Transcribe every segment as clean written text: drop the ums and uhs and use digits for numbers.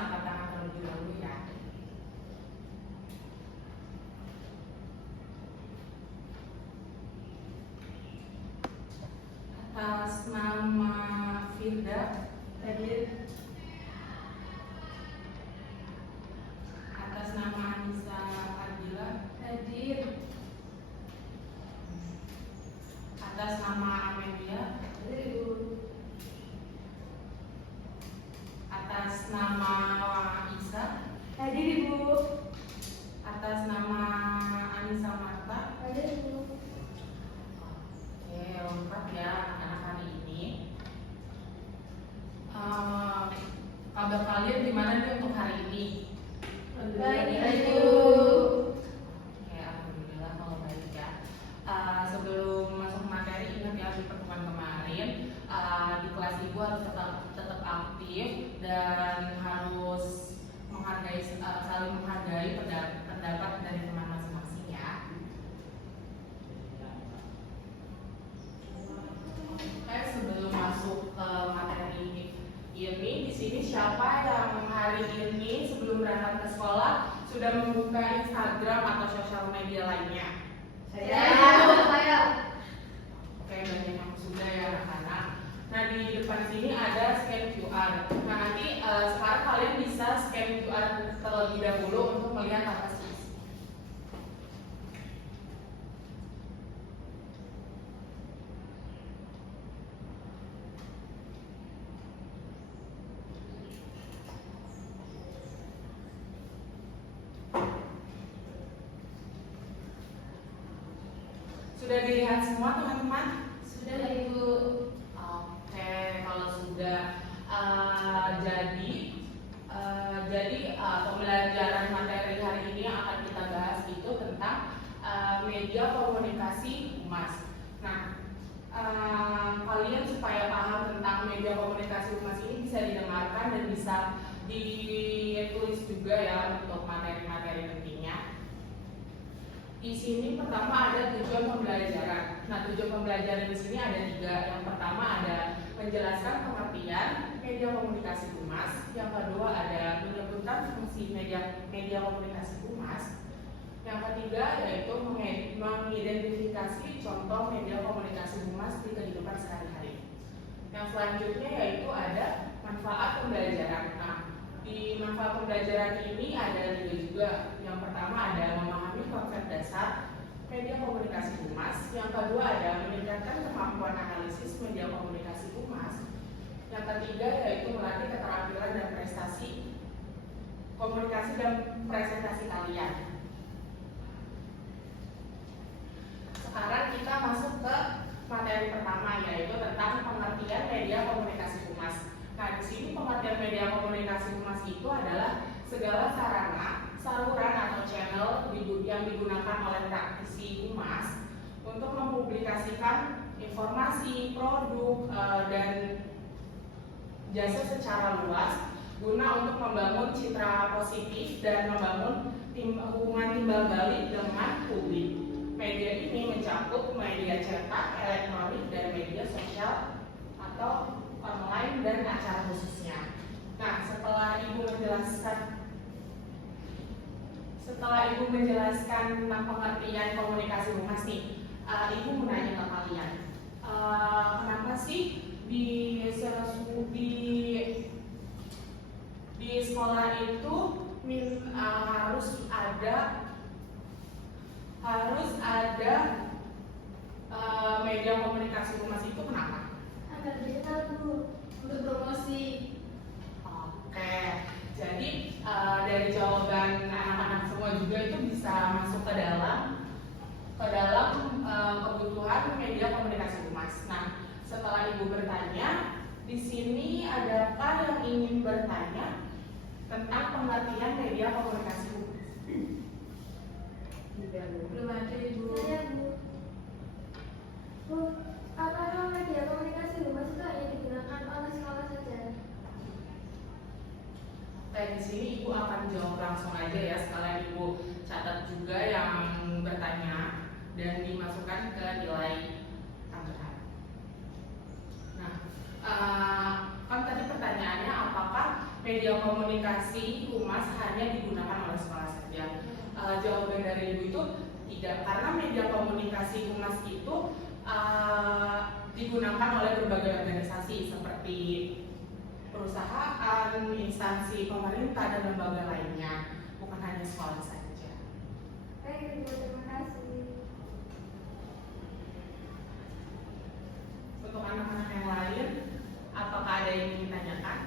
angkat tangan terlebih dahulu ya. Atas nama Firda, hadir. Atas nama Anissa Adila, hadir. Atas nama Amelia, hadir. Atas nama Isa, Hadir Ibu. atas nama Anissa Marta, Hadir Ibu. oke, lengkap ya anak-anak hari ini. Kabar kalian gimana nih untuk hari ini? Baik Ibu. Oke, alhamdulillah kalau baik ya. Sebelum masuk materi, ingat ya di pertemuan kemarin di kelas ibu harus tetap aktif dan harus saling menghargai pendapat dari teman masing-masing ya. Oke, sebelum masuk ke materi ini, di sini siapa yang hari ini sebelum berangkat ke sekolah sudah membuka Instagram atau sosial media lainnya? Saya. Oke, banyak yang sudah ya anak-anak. Nah, di depan sini ada scan QR. Nah, nanti sekarang kalian bisa scan QR terlebih dahulu untuk melihat apa sih. Sudah dilihat semua teman-teman? Sudah Ibu. Oke, kalau sudah jadi pembelajaran materi hari ini yang akan kita bahas itu tentang media komunikasi humas. Nah, kalian supaya paham tentang media komunikasi humas ini bisa didengarkan dan bisa ditulis juga ya untuk materi-materi nantinya. Di sini pertama ada tujuan pembelajaran. Nah, tujuan pembelajaran di sini ada 3. Yang pertama ada menjelaskan pengertian media komunikasi humas. Yang kedua ada menyebutkan fungsi media komunikasi humas. Yang ketiga yaitu mengidentifikasi contoh media komunikasi humas di kehidupan sehari-hari. Yang selanjutnya yaitu ada manfaat pembelajaran. Nah, di manfaat pembelajaran ini ada 3 juga. Yang pertama ada memahami konsep dasar media komunikasi humas. Yang kedua ada meningkatkan kemampuan analisis media komunikasi humas. Yang ketiga yaitu melatih keterampilan dan prestasi komunikasi dan presentasi kalian. Sekarang kita masuk ke materi pertama yaitu tentang pengertian media komunikasi humas. Nah, di sini pengertian media komunikasi humas itu adalah segala sarana, saluran atau channel yang digunakan oleh praktisi humas untuk mempublikasikan informasi, produk, dan jasa secara luas guna untuk membangun citra positif dan membangun hubungan timbal balik dengan publik. Media ini mencakup media cetak, elektronik, dan media sosial atau online dan acara khususnya. Nah, setelah Ibu menjelaskan tentang pengertian komunikasi humas nih, Ibu mau nanya ke kalian, kenapa sih di sekolah itu harus ada media komunikasi humas itu kenapa? Agar dikenal Bu, untuk promosi. Oke, jadi dari jawaban anak-anak semua juga itu bisa masuk ke dalam kebutuhan media komunikasi humas. Nah, setelah Ibu bertanya, di sini adakah yang ingin bertanya tentang pengertian media komunikasi humas? Belum ada Ibu. Saya Bu. Bu, apakah media komunikasi humas itu hanya digunakan oleh sekolah saja? Oke, di sini Ibu akan jawab langsung aja ya, sekalian Ibu catat juga yang bertanya dan dimasukkan ke nilai tambahan. Nah, kan tadi pertanyaannya apakah media komunikasi humas hanya digunakan oleh sekolah saja? Jawaban dari Ibu itu tidak, karena media komunikasi humas itu digunakan oleh berbagai organisasi seperti perusahaan, instansi pemerintah, dan lembaga lainnya, bukan hanya sekolah saja. Baik, Ibu, terima kasih. Untuk anak-anak yang lain, apakah ada yang ingin ditanyakan?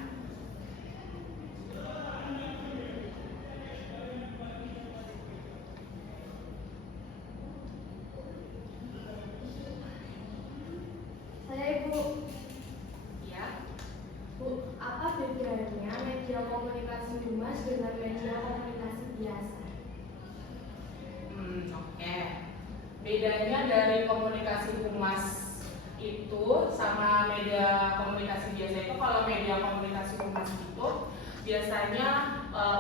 Saya Ibu. Ya. Bu, apa bedanya media komunikasi humas dengan media komunikasi biasa? Oke. Bedanya dari komunikasi humas itu sama media komunikasi biasa itu, kalau media komunikasi humas itu biasanya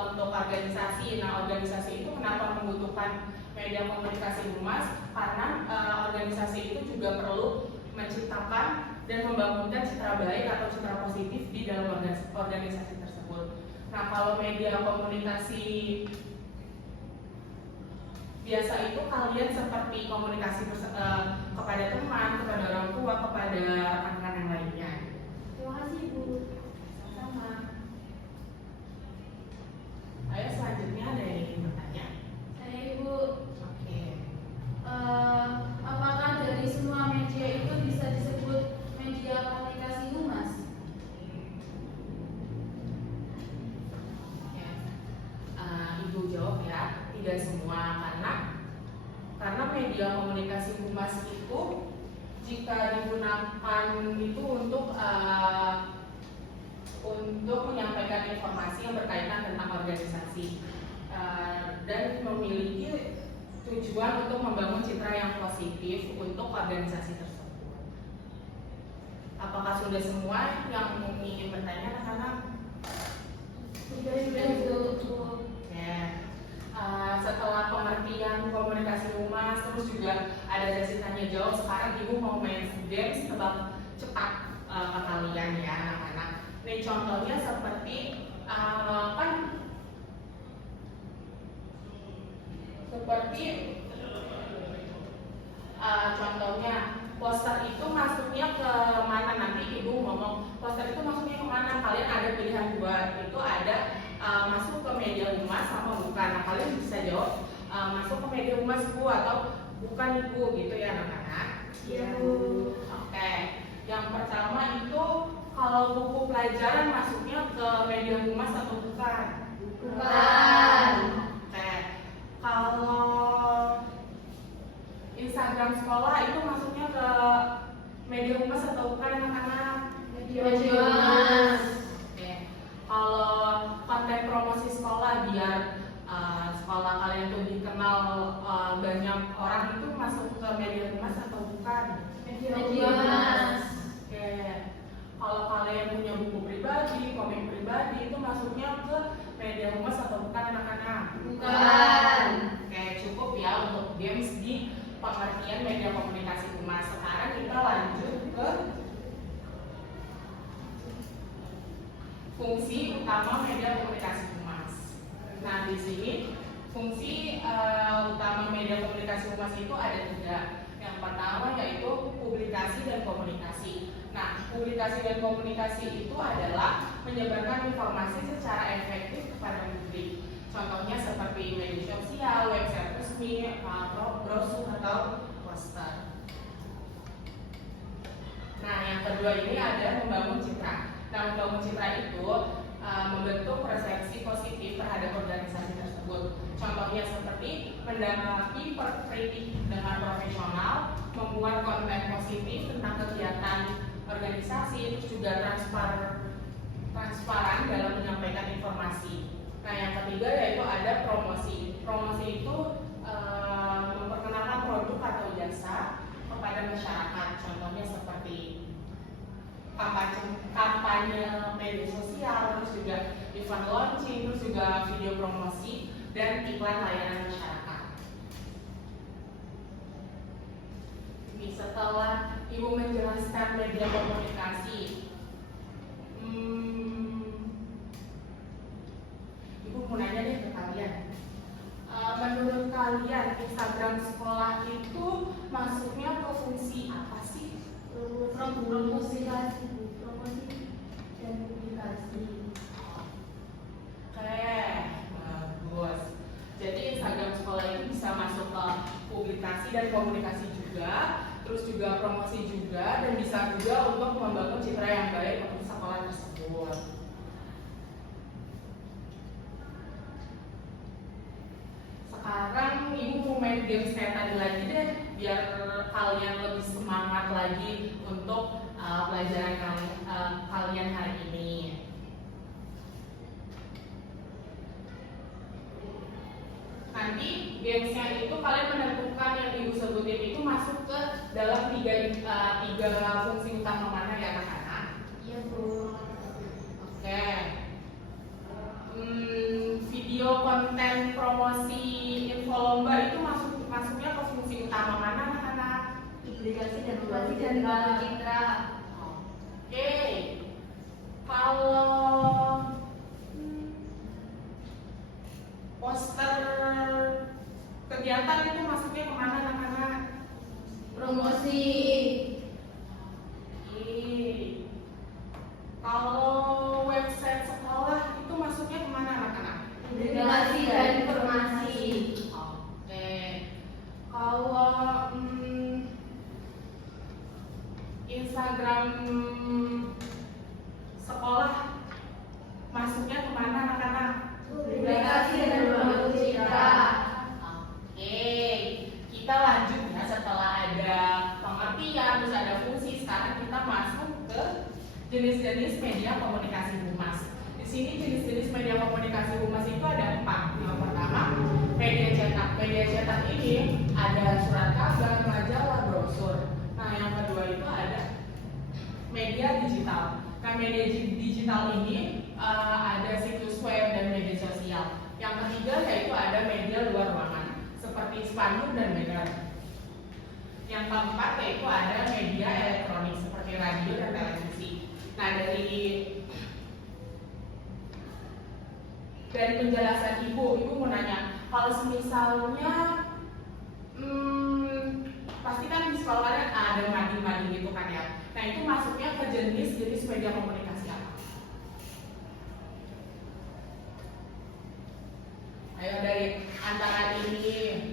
untuk organisasi. Nah, organisasi itu kenapa membutuhkan media komunikasi humas? Karena organisasi itu juga perlu menciptakan dan membangunkan citra baik atau citra positif di dalam organisasi tersebut. Nah, kalau media komunikasi biasa itu kalian seperti komunikasi kepada teman, kepada orang tua, kepada rekan-rekan yang lainnya. Terima kasih Ibu. Sama. Ayo selanjutnya ada yang ingin bertanya? Saya Ibu. Oke. Apakah dari semua media itu bisa disebut media komunikasi humas? Ya. Ibu jawab ya, tidak semua, karena media komunikasi humas itu jika digunakan itu untuk menyampaikan informasi yang berkaitan tentang organisasi dan memiliki tujuan untuk membangun citra yang positif untuk organisasi tersebut. Apakah sudah semua yang ingin bertanya, anak-anak? Sudah Ibu. Oke. Setelah pengertian komunikasi humas, terus juga ada sesi tanya jawab. Sekarang Ibu mau main games tebak cepat ke kalian ya, anak-anak. Nih contohnya seperti contohnya poster itu masuknya ke mana, nanti Ibu ngomong poster itu masuknya ke mana. Kalian ada pilihan dua, itu ada masuk ke media humas sama bukan. Nah, kalian bisa jawab masuk ke media humas Bu atau bukan Ibu gitu ya anak-anak. Iya Bu. Oke. Yang pertama itu kalau buku pelajaran masuknya ke media humas atau bukan? Bukan. Oke. Kalau Instagram sekolah itu masuknya ke media humas atau bukan anak-anak? Media humas. Oke. Kalau konten promosi sekolah biar sekolah kalian tuh dikenal banyak orang, itu masuk ke media humas atau bukan? Media humas. Oke. Kalau kalian punya buku pribadi, komik pribadi, itu masuknya ke media humas atau bukan anak-anak? Bukan. Oke, cukup ya untuk games di pengertian media komunikasi humas. Sekarang kita lanjut ke fungsi utama media komunikasi humas. Nah, di sini fungsi utama media komunikasi humas itu ada tiga. Yang pertama yaitu publikasi dan komunikasi. Nah, publikasi dan komunikasi itu adalah menyebarkan informasi secara efektif kepada publik. Contohnya seperti media sosial, website resmi, brosur atau poster. Nah, yang kedua ini ada membangun citra. Nah, membangun citra itu membentuk persepsi positif terhadap organisasi tersebut. Contohnya seperti menanggapi kritik dengan profesional, membuat konten positif tentang kegiatan organisasi, terus juga transparan dalam menyampaikan informasi. Nah, yang ketiga yaitu ada promosi. Promosi itu memperkenalkan produk atau jasa kepada masyarakat. Contohnya seperti kampanye media sosial, terus juga event launching, terus juga video promosi dan iklan layanan masyarakat. Ini setelah Ibu menjelaskan media komunikasi, kalian, Instagram sekolah itu masuknya ke fungsi apa sih? promosi dan publikasi. Oke, bagus. Jadi Instagram sekolah itu bisa masuk ke publikasi dan komunikasi juga, terus juga promosi juga, dan bisa juga untuk membangun citra yang baik untuk sekolah tersebut. Sekarang ibu mau main games kayak tadi lagi deh, biar kalian lebih semangat lagi untuk pelajaran kalian hari ini. Nanti gamesnya itu kalian menentukan yang ibu sebutin itu masuk ke dalam tiga fungsi utama mana ya anak-anak? Iya Bu. Oke. Video konten promosi info lomba itu masuknya ke fungsi utama mana anak-anak? Publikasi dan Membangun citra. Oke. Kalau poster kegiatan itu masuknya kemana anak-anak? Promosi. Oke. Kalau website sekolah itu masuknya kemana anak-anak? Publikasi dan informasi. Oke. Kalau Instagram sekolah masuknya kemana anak-anak? Publikasi dan membangun citra. Oke, kita lanjut ya setelah ada pengertian, terus ada fungsi. Sekarang kita masuk ke jenis-jenis media komunikasi humas. Di sini jenis-jenis media komunikasi humas itu ada 4. Yang pertama, media cetak. Media cetak ini ada surat kabar, majalah, brosur. Nah, yang kedua itu ada media digital. Nah, media digital ini ada situs web dan media sosial. Yang ketiga yaitu ada media luar ruangan seperti spanduk dan banner. Yang keempat yaitu ada media elektronik seperti radio dan televisi. Nah, dari penjelasan ibu mau nanya, kalau misalnya pasti kan di sekolah kan ada mading-mading gitu kan ya. Nah, itu masuknya ke jenis media komunikasi apa? Ayo dari antara ini.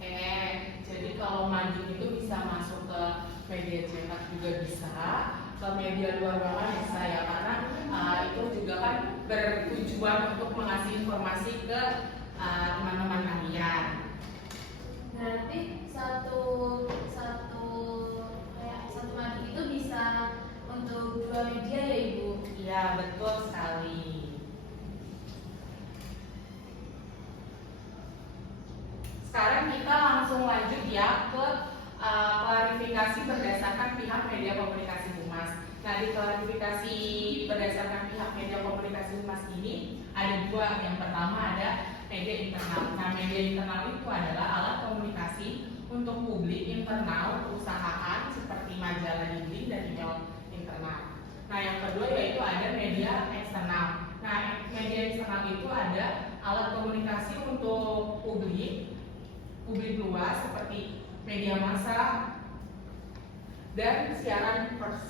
Oke, jadi kalau mading itu bisa masuk ke media cetak juga bisa, ke media luar ruangan bisa ya, karena itu juga kan bertujuan untuk mengasih informasi ke teman-teman kalian. Berarti satu mading itu bisa untuk 2 media ya Ibu? Iya, betul sekali. Sekarang kita langsung lanjut ya ke klarifikasi berdasarkan pihak media komunikasi humas. Nah, di klarifikasi berdasarkan pihak media komunikasi humas ini ada 2. Yang pertama ada media internal. Nah, media internal itu adalah alat komunikasi untuk publik internal perusahaan seperti majalah dinding dan email internal. Nah, yang kedua yaitu ada media eksternal. Nah, media eksternal itu ada alat komunikasi untuk publik luas seperti media massa dan siaran pers.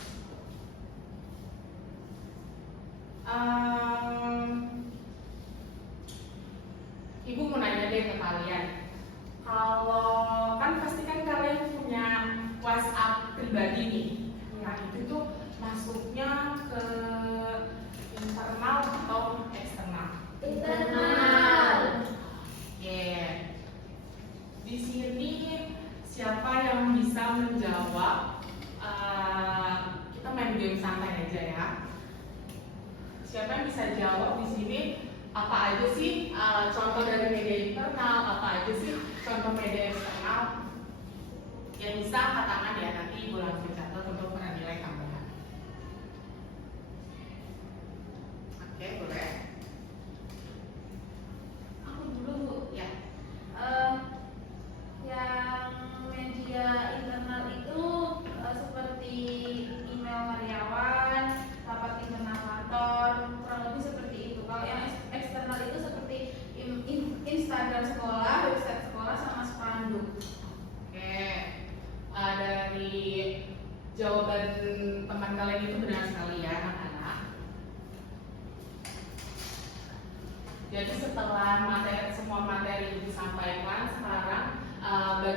Ibu mau nanya deh ke kalian, kalau kan pasti kan kalian punya WhatsApp pribadi nih. Nah, itu tuh masuknya ke internal atau eksternal? Internal. Oke. Di sini siapa yang bisa menjawab? Kita main game santai aja ya. Siapa yang bisa jawab di sini? Apa aja sih contoh dari media internal? Apa aja sih contoh media eksternal? Yang bisa angkat tangan ya, nanti ibu langsung catat untuk nilai tambahan. Oke, boleh. Aku dulu Bu. Ya. Yang media internal itu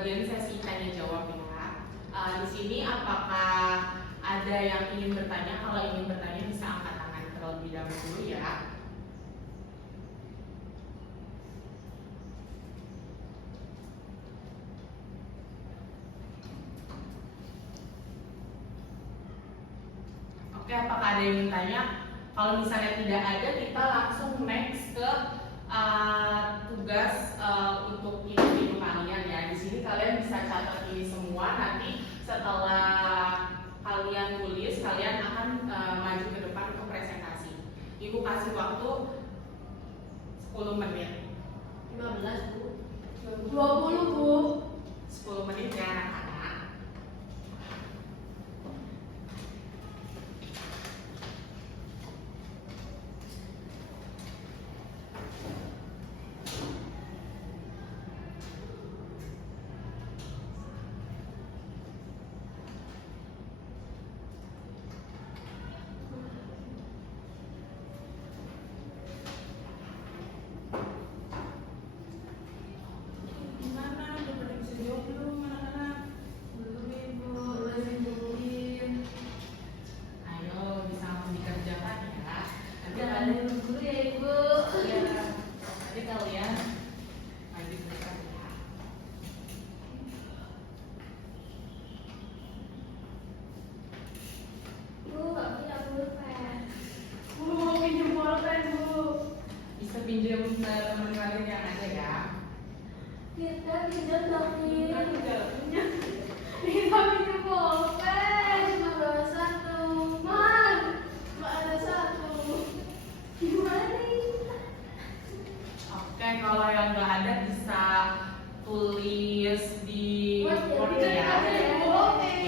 bagian sesi tanya jawab ya. Di sini apakah ada yang ingin bertanya? Kalau ingin bertanya bisa angkat tangan terlebih dahulu ya. Oke, apakah ada yang ingin tanya? Kalau misalnya tidak ada, kita langsung next ke tugas untuk individu kalian ya. Di sini kalian bisa catat ini semua. Nanti setelah kalian tulis, kalian akan maju ke depan untuk presentasi. Ibu kasih waktu 10 menit. 15 Bu. 20 Bu. 10 menit ya anak-anak. Gimana? Udah pada bisa jawab belum anak-anak? Belum Ibu, belum nungguin. Ayo bisa langsung dikerjakan ya. Nanti Jangan kalian dulu ya Ibu. ya, nanti kalian maju ke depan ya. Bu, nggak punya pulpen. Bu, mau pinjam pulpen Bu. Bisa pinjam teman kalian yang ada ya. Kita tidak tahu. Kita pinjam pulpen. Cuma bawa satu. Man, cuma ada satu. Gimana nih? Oke, kalau yang nggak ada bisa tulis di Mas, board jadi ya. ada ya? Oke.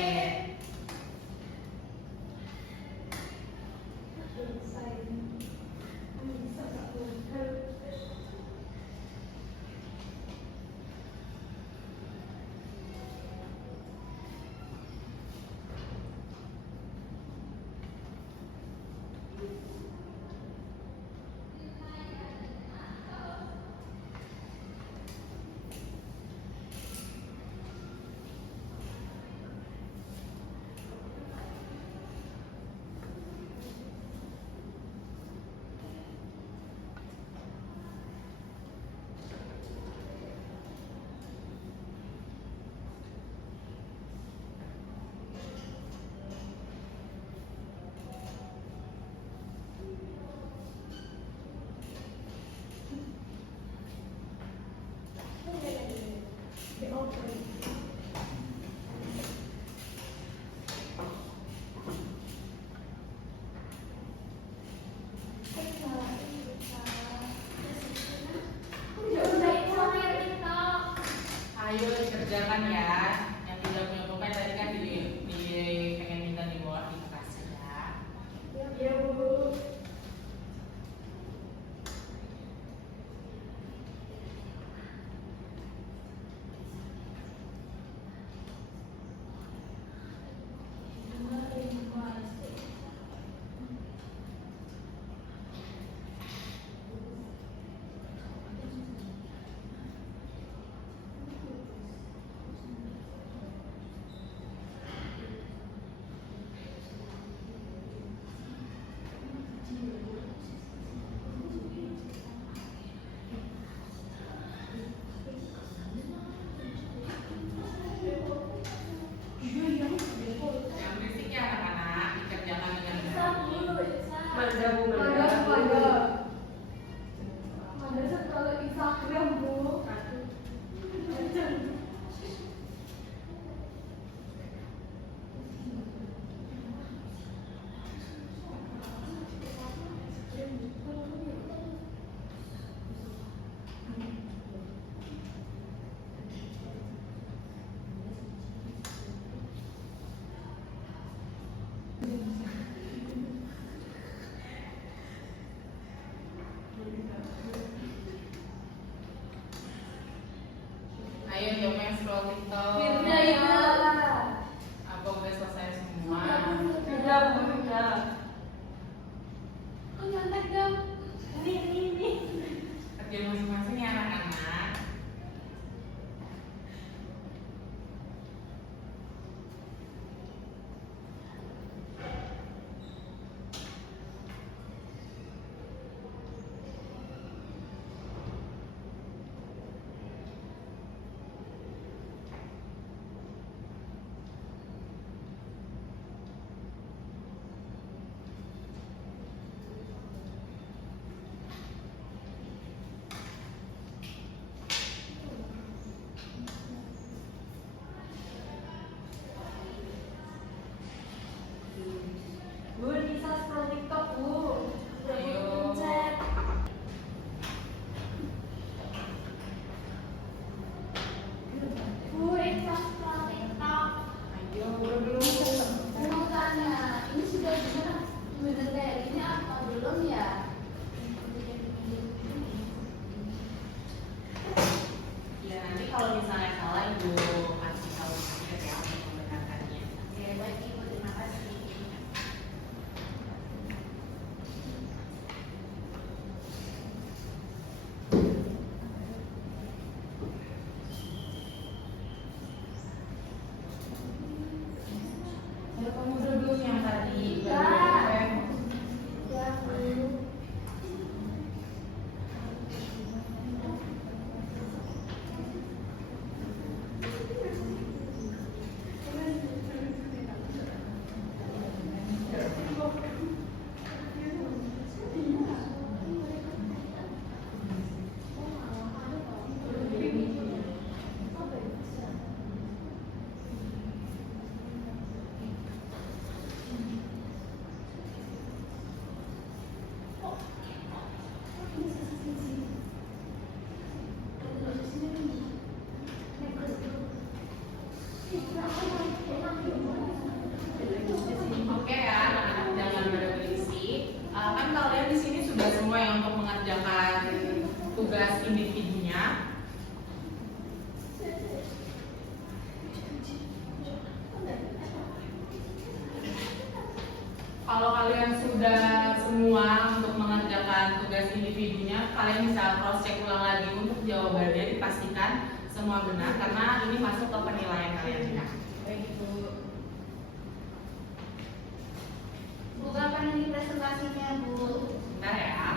Ayo dikerjakan ya. Yang tidak punya pulpen tadi kan di pengen minta di bawah dikasih ya. Ya Bu. Yang berisik ya anak-anak dikerjakan dengan rapi. Manda Bu, Ada sekali Instagram Bu. Ayo jawabnya scroll TikTok. Udah Ibu. Apa udah selesai semua? Udah Bu, udah. Oh, nyontek dong. Ini. Kerja masing-masing ya anak-anak. kalau misalnya salah Ibu kasih tahu sedikit ya untuk membenarkannya. Oke, baik Ibu, terima kasih. Ayo kamu duduk yang tadi. Ya. Belajar. Ya, Bu. Oke ya, anak-anak jangan pada berisik. Kan kalian di sini sudah semua yang untuk mengerjakan tugas individunya. Kalau kalian sudah semua untuk mengerjakan tugas individunya, kalian bisa cross check ulang lagi untuk jawabannya dipastikan semua benar karena ini masuk ke penilaian kalian ya. Baik Ibu. Bu, kapan ini presentasinya Bu? Bentar ya.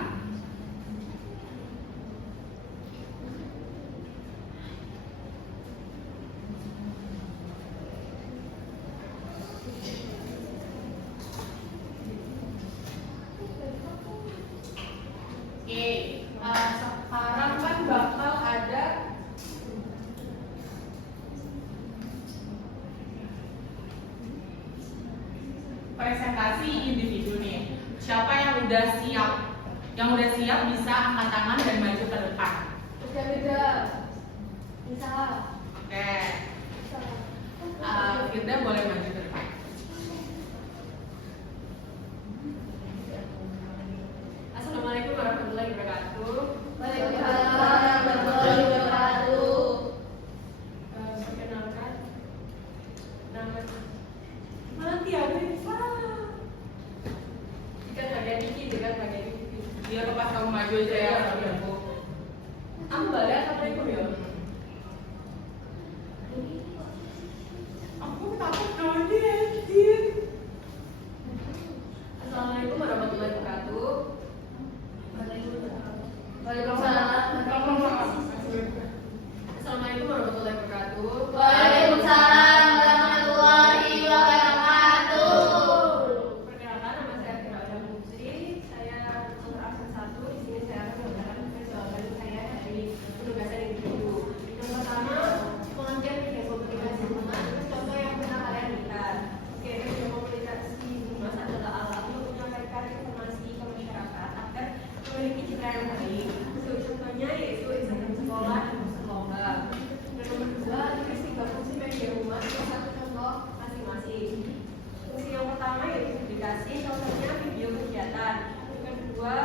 Oke, sekarang kan bakal ada presentasi individu nih. Siapa yang udah siap? Yang udah siap bisa angkat tangan dan maju ke depan. Beda-beda. Bisa. Oke, Bisa. Firda boleh maju ke depan. Assalamualaikum warahmatullahi wabarakatuh. Waalaikumsalam warahmatullahi wabarakatuh. Perkenalkan, nama Matia Wifah. Ikan harga Niki dengan harga Niki. Dia pas kamu maju aja ya, aku. Amba ya, assalamualaikum ya. Aku takut dong dia. Din. Assalamualaikum warahmatullahi wabarakatuh. Waalaikumsalam. Assalamualaikum warahmatullahi wabarakatuh. Waalaikumsalam warahmatullahi wabarakatuh. Perkenalkan, nama saya Firda Adam Putri. Saya nomor absen 1. Di sini saya akan membacakan jawaban saya dari penugasan individu. Yang pertama, pengertian media komunikasi humas. Terus contoh yang pernah kalian lihat. Oke, media komunikasi humas adalah alat untuk menyampaikan informasi ke masyarakat agar memiliki citra yang baik. Contohnya yaitu Instagram sekolah dan poster lomba. Dan nomor 2, tulis 3 fungsi media humas dan 1 contoh masing-masing. Fungsi yang pertama yaitu publikasi, contohnya video kegiatan. Yang kedua,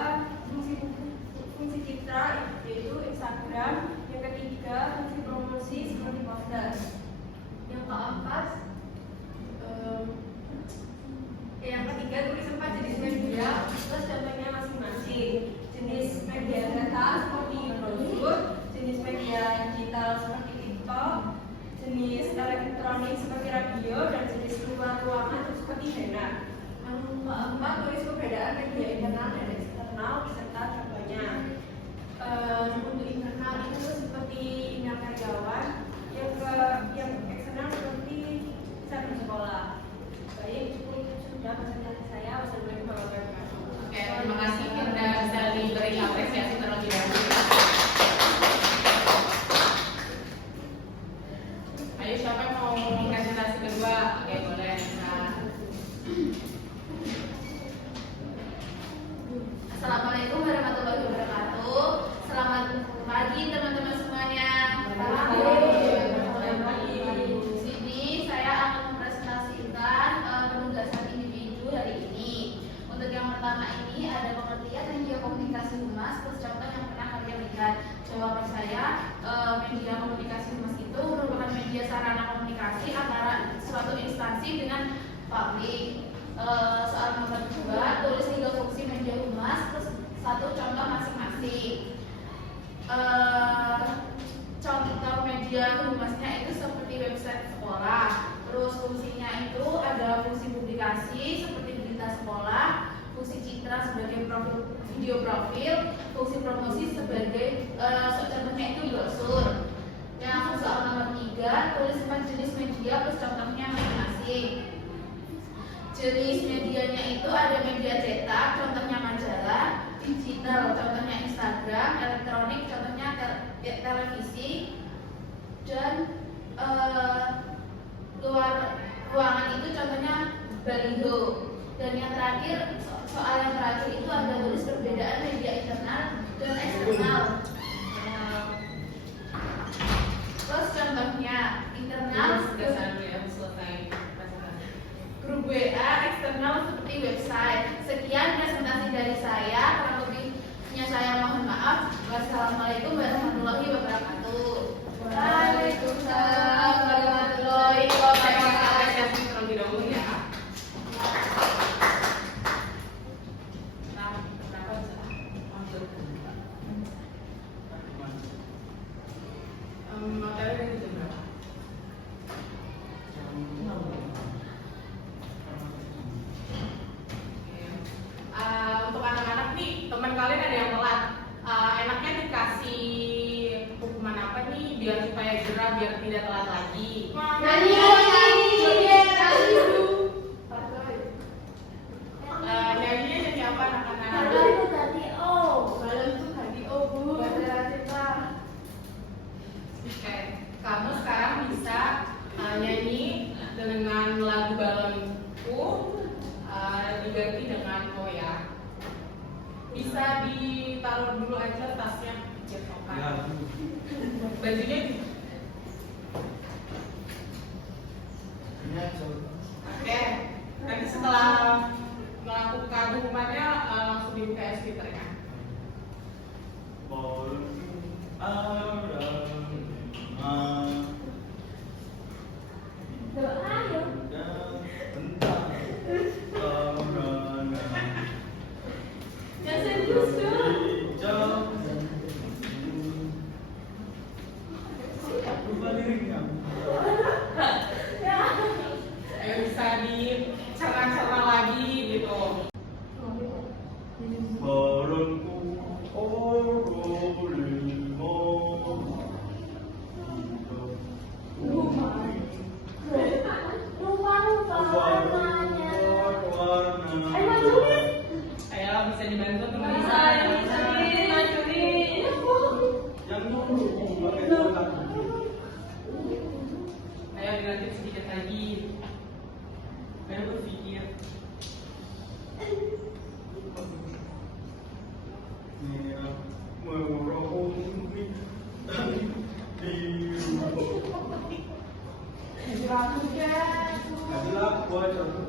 fungsi citra yaitu Instagram. Yang ketiga, fungsi promosi seperti poster. Yang keempat, yang ketiga tulis 4 jenis media plus contohnya masing-masing. Jenis media data seperti brosur, jenis media digital seperti TikTok, jenis elektronik seperti radio, dan jenis luar ruangan seperti banner. Yang keempat, tulis perbedaan media internal dan eksternal beserta contohnya. Untuk internal itu seperti email karyawan, yang eksternal seperti server sekolah. Baik, itu sudah presentasi saya. Wassalamualaikum warahmatullahi wabarakatuh. Oke, terima kasih Firda bisa diberi apresiasi terlebih dahulu. Ayo siapa yang mau presentasi kedua? Oke, boleh. Nah, Assalamualaikum warahmatullahi wabarakatuh. Selamat pagi teman-teman semuanya. Di sini saya akan mempresentasikan penugasan individu hari ini. Untuk yang pertama ini ada pengertian media komunikasi humas, terus contoh yang pernah kalian lihat. Jawaban saya media komunikasi humas komunikasi dengan publik. Soal nomor 2, tulis 3 fungsi media humas plus 1 contoh masing-masing. Contoh media humasnya itu seperti website sekolah. Terus fungsinya itu ada fungsi publikasi seperti berita sekolah, fungsi citra sebagai video profil, fungsi promosi sebagai contohnya itu brosur. Yang soal nomor 3, tulis 4 jenis media plus contohnya masing-masing. Jenis medianya itu ada media cetak, contohnya majalah, digital, contohnya Instagram, elektronik, contohnya televisi, dan ruangan itu contohnya baliho. Dan yang terakhir, soal yang terakhir itu ada tulis perbedaan media internal dan eksternal. Terus contohnya internal grup WA, eksternal seperti website. Sekian presentasi dari saya, kurang lebihnya saya mohon maaf. Wassalamualaikum warahmatullahi wabarakatuh. Waalaikumsalam warahmatullahi wabarakatuh. Terlebih dahulu ya. Kenapa bisa masuk? Materi dari jam berapa? Untuk anak-anak nih, teman kalian ada yang telat. Enaknya dikasih hukuman apa nih biar supaya jerah, biar tidak telat lagi. Nyanyi apa anak-anak? Kalau itu tadi Bu. Oke, kamu sekarang bisa nyanyi dengan lagu balonku, diganti dengan oh ya. Bisa ditaruh dulu aja tasnya, jetokan. Bajunya oke. Nanti setelah melakukan hukumannya langsung dibuka speakernya. Doa yuk. Yang serius dong. Ayo bisa dicerna-cerna lagi gitu. Lupa warnanya. Ayo bisa dibantu teman Ayo dilanjut sedikit lagi. Ayo berpikir.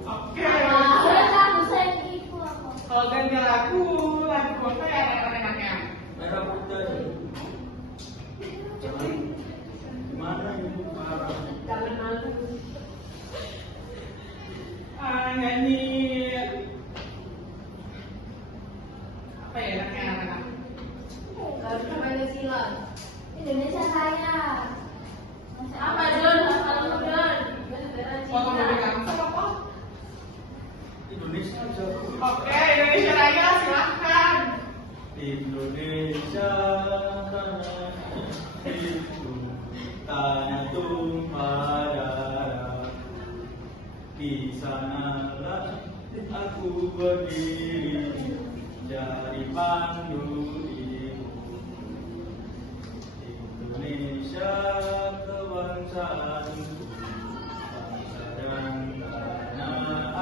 Oke. Kalau ganti lagu foto ya enak-enaknya. Merah putih aja. Gimana ini marah? Jangan malu. Nyanyi apa ya enaknya anak-anak? Lalu Pancasila. Indonesia Raya. Apa Don? Kalau Don? Foto bebek kamu apa? Indonesia aja. Oke, Indonesia Raya silahkan. Indonesia tanah itu tanah tumpah darah. Di sanalah aku berdiri jadi pandu ibu. Indonesia kebangsaanku, bangsa dan tanah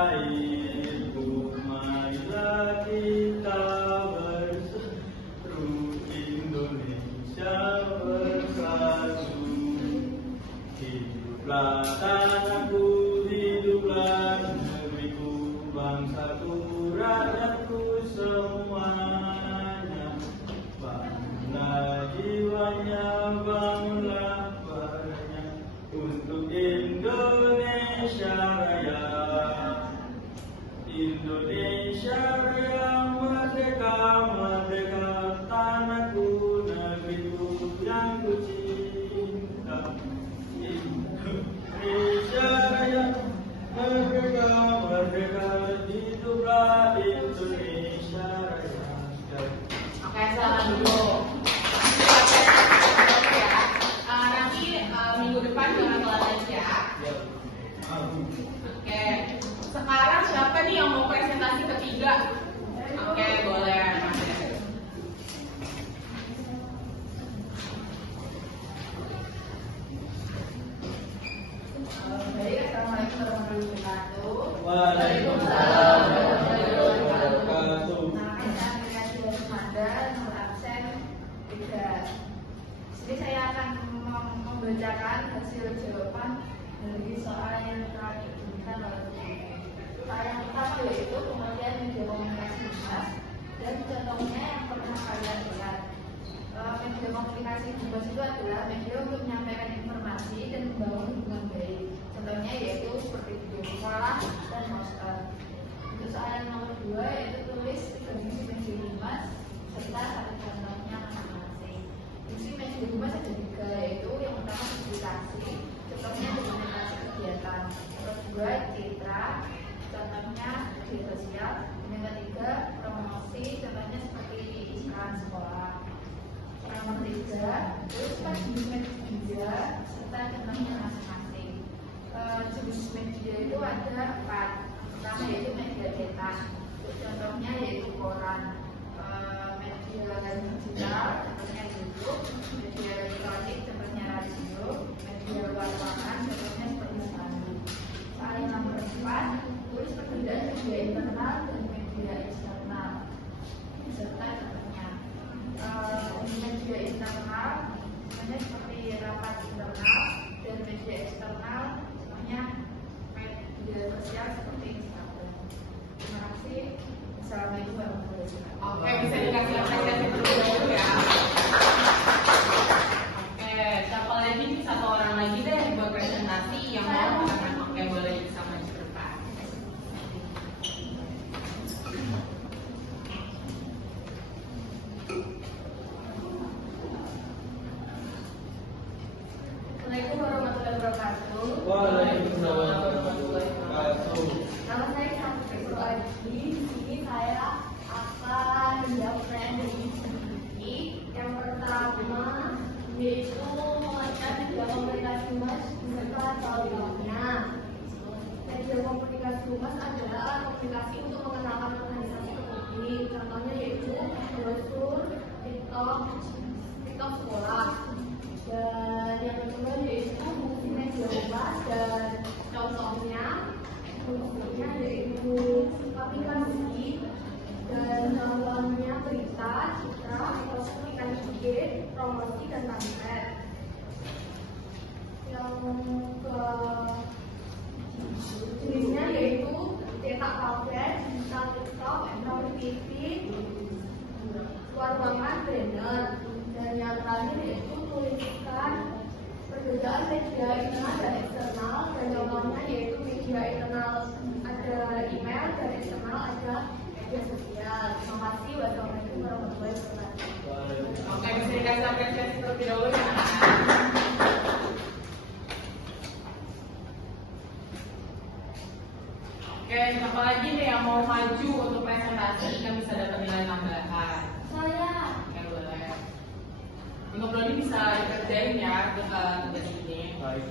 airku. Marilah kita berseru, Indonesia bersatu. Hiduplah tanahku, hiduplah negeriku, bangsaku, rakyatku semuanya. Bangunlah jiwanya, bangunlah badannya untuk Indonesia pelan-pelan aja. Ya. Oke, sekarang siapa nih yang mau presentasi ketiga? Oke, boleh. Baik, assalamualaikum warahmatullahi wabarakatuh. Waalaikumsalam warahmatullahi wabarakatuh. Nama saya Amelia Sumanda, nomor absen 3. Jadi saya akan membacakan hasil jawaban dari soal yang telah diberikan oleh guru. Soal yang pertama yaitu pengertian media komunikasi bebas dan contohnya yang pernah kalian lihat. Media komunikasi bebas itu adalah media untuk menyampaikan informasi dan membangun hubungan baik. Contohnya yaitu seperti video sekolah dan poster. Untuk soal yang nomor 2 yaitu tulis definisi media humas serta satu contohnya masing-masing. Fungsi media humas ada 3 yaitu yang pertama publikasi, contohnya dokumentasi kegiatan. Yang kedua citra, contohnya media sosial. Yang ketiga promosi, contohnya seperti iklan sekolah. Yang nomor 3 terus jenis media serta contohnya masing-masing. Jenis media itu ada 4. Pertama yaitu media cetak, contohnya yaitu koran. Media digital, contohnya YouTube. Media elektronik, contohnya radio. Media wartawan, contohnya seperti spanduk. Soal yang nomor 4, tulis perbedaan media internal dan media eksternal serta contohnya. Media internal, contohnya seperti rapat internal, dan media eksternal, contohnya media sosial seperti Instagram. Terima kasih. Assalamualaikum warahmatullahi wabarakatuh. Oke, bisa dikasih apresiasi terlebih dahulu ya. Oke, siapa lagi nih? 1 orang lagi deh buat presentasi yang mau akan. Oke, boleh bisa maju ke depan. Assalamualaikum warahmatullahi wabarakatuh. Waalaikumsalam warahmatullahi wabarakatuh. Nama saya Syafiq Suradi. Di sini saya akan menjawab pertanyaan dari sendiri. Yang pertama yaitu mengenai media komunikasi humas beserta contohnya. Media komunikasi humas adalah alat komunikasi untuk mengenalkan organisasi ke publik. Contohnya yaitu brosur, TikTok sekolah. Dan yang kedua yaitu fungsi media humas dan contohnya yaitu aplikasi dan contohnya berita, citra, poster, ikan bikin, promosi dan pamflet. Yang ke jenisnya yaitu cetak pamflet, digital TikTok, TV, luar ruangan, banner. Dan yang terakhir yaitu tuliskan perbedaan media internal dan eksternal, dan contohnya yaitu media internal ada email dan eksternal ada media sosial. Terima kasih. Wassalamualaikum warahmatullahi wabarakatuh. Oke, bisa dikasih apresiasi terlebih dahulu ya. Oke, siapa lagi nih yang mau maju untuk presentasi kan bisa dapat nilai tambahan. Saya. Oke, boleh. Untuk Brody bisa dikerjain ya tugas ini. Baik.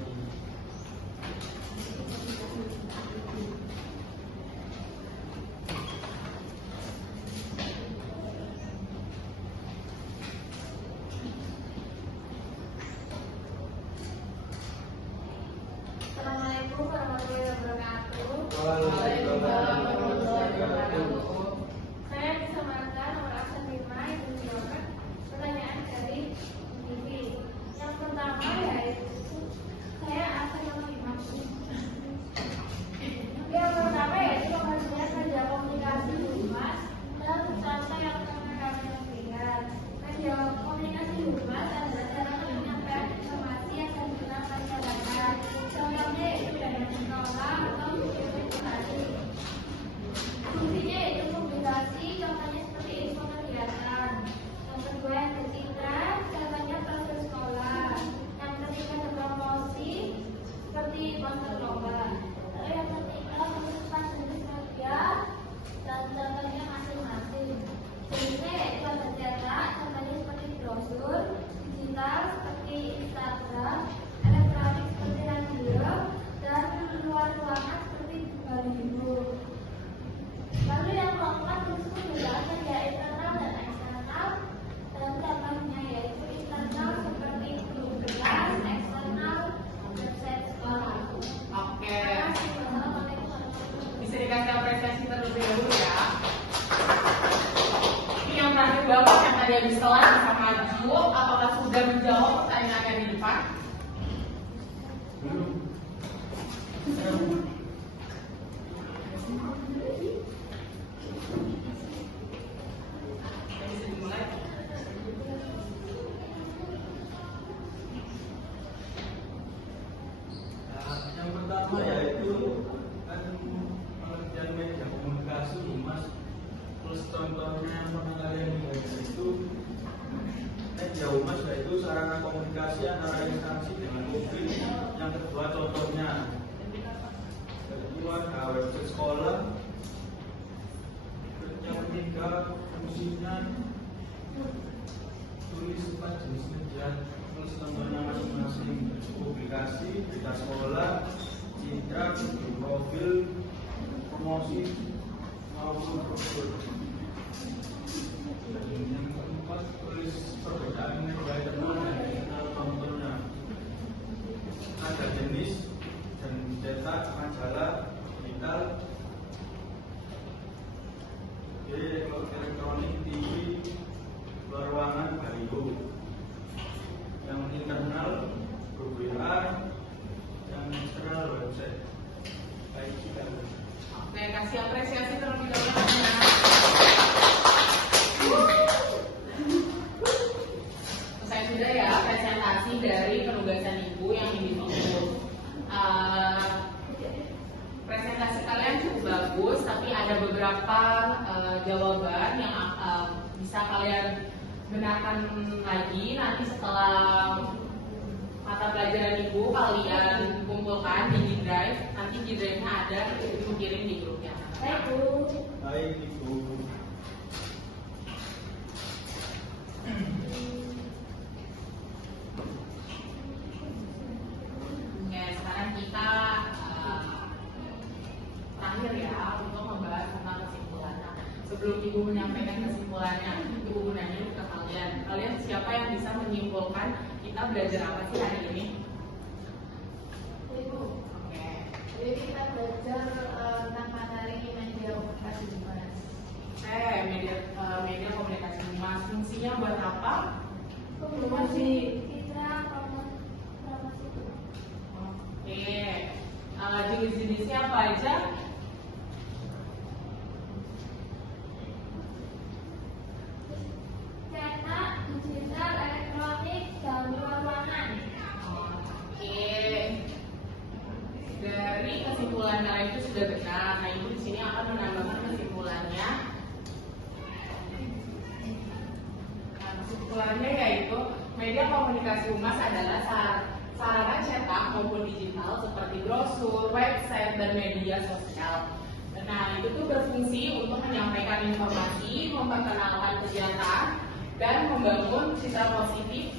Assalamualaikum warahmatullahi wabarakatuh. Waalaikumsalam warahmatullahi wabarakatuh. Saya bisa mengatakan nomor absen 5 yang menjawab pertanyaan dari TV. Yang pertama yaitu saya absen nomor 5. Yang pertama ada di kelas bisa maju. Apakah sudah menjawab pertanyaan yang di depan? Bisa dimulai. Yang pertama yaitu kan pengertian media komunikasi Mas. Terus contohnya yang pernah kalian baca itu media humas yaitu sarana komunikasi antara instansi dengan publik. Yang kedua contohnya, kedua website sekolah. Yang ketiga fungsinya tulis empat jenis media terus contohnya masing-masing publikasi, berita sekolah, citra, profil, promosi maupun brosur. Yang keempat tulis perbedaan media dan contohnya ada jenis dan cetak, majalah, digital, elektronik, TV, luar ruangan, baliho. Yang internal grup WA, yang eksternal website. Baik kita. Oke, kasih apresiasi terlebih dahulu. Selesai sudah ya presentasi dari penugasan ibu yang individu. Presentasi kalian cukup bagus, tapi ada beberapa jawaban yang bisa kalian benarkan lagi nanti setelah mata pelajaran ibu kalian kumpulkan di Drive. Nanti di Drive-nya ada, ibu kirim di grupnya. Baik, Bu. Baik Ibu. Oke, sekarang kita terakhir ya untuk membahas tentang kesimpulan. Nah, sebelum ibu menyampaikan kesimpulannya, ibu nanya ke kalian. Kalian siapa yang bisa menyimpulkan kita belajar apa sih hari ini? Ibu, Oke. jadi kita belajar tentang materi media komunikasi humas. Media komunikasi humas fungsinya buat apa? Komunikasi kita promosi. Oke. Jenis-jenisnya apa aja? Cetak, digital, elektronik, dan luar ruangan. Oke. Dari kesimpulan kalian itu sudah benar. Nah, ibu di sini akan menambahkan kesimpulannya. Nah, kesimpulannya yaitu media komunikasi humas adalah sarana cetak maupun digital seperti brosur, website, dan media sosial. Nah, itu tuh berfungsi untuk menyampaikan informasi, memperkenalkan kegiatan, dan membangun citra positif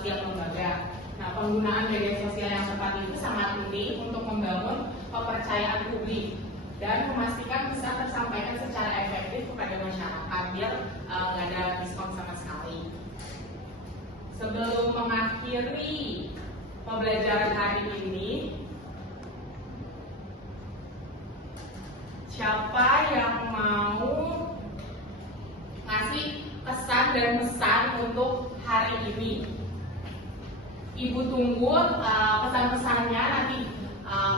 setiap lembaga. Nah, penggunaan media sosial yang tepat itu sangat penting untuk membangun kepercayaan publik dan memastikan bisa tersampaikan secara efektif kepada masyarakat biar nggak ada diskon sama sekali. Sebelum mengakhiri pembelajaran hari ini, siapa yang mau ngasih pesan dan pesan untuk hari ini? Ibu tunggu pesan-pesannya nanti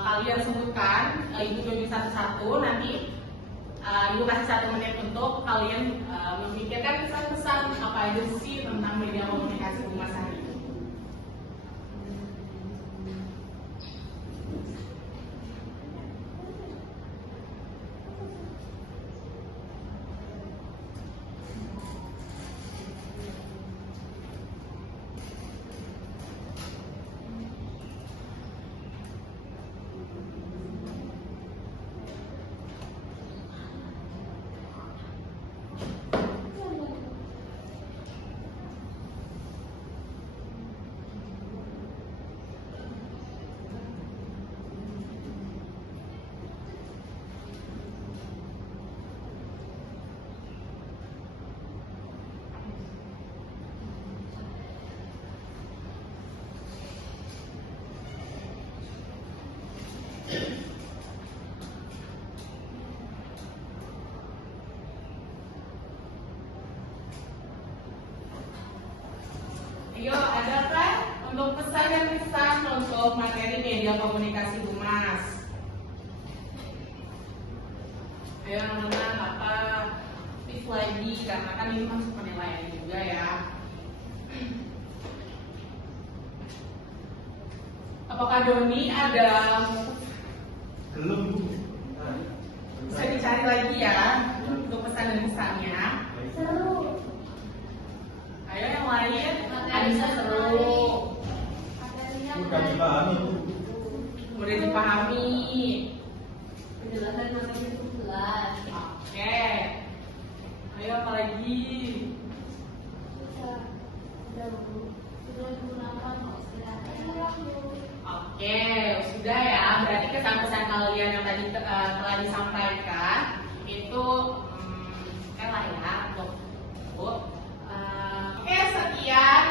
kalian sebutkan. Ibu tulis satu-satu. Nanti ibu kasih 1 menit untuk kalian memikirkan pesan-pesan apa aja sih tentang media komunikasi humas hari ini. untuk materi media komunikasi humas. Ayo anak-anak apa tips lagi karena kan ini masuk penilaian juga ya. Apakah Doni ada Belum Bu. bisa dicari lagi ya untuk pesan dan pesannya? Seru. Ayo yang lain, Materi bisa seru, Materinya Bukan dipahami Bu. mudah dipahami. Penjelasan materi itu jelas. Oke, ayo apa lagi? Sudah Bu. sudah digunakan kok istirahat. Iya Bu. Oke, sudah ya. Berarti kesan-pesan kalian yang tadi telah disampaikan itu lah ya untuk Bu. Oke, sekian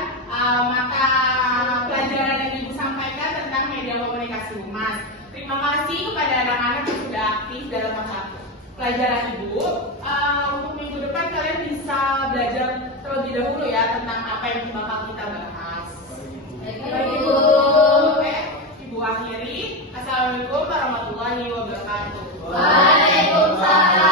mata pelajaran yang Ibu sampaikan tentang media komunikasi humas. Terima kasih kepada anak-anak yang sudah aktif dalam mata pelajaran Ibu. Untuk minggu depan kalian bisa belajar terlebih dahulu ya tentang apa yang bakal kita bahas. Baik, Ibu. Oke, Ibu akhiri. Assalamualaikum warahmatullahi wabarakatuh. Waalaikumsalam.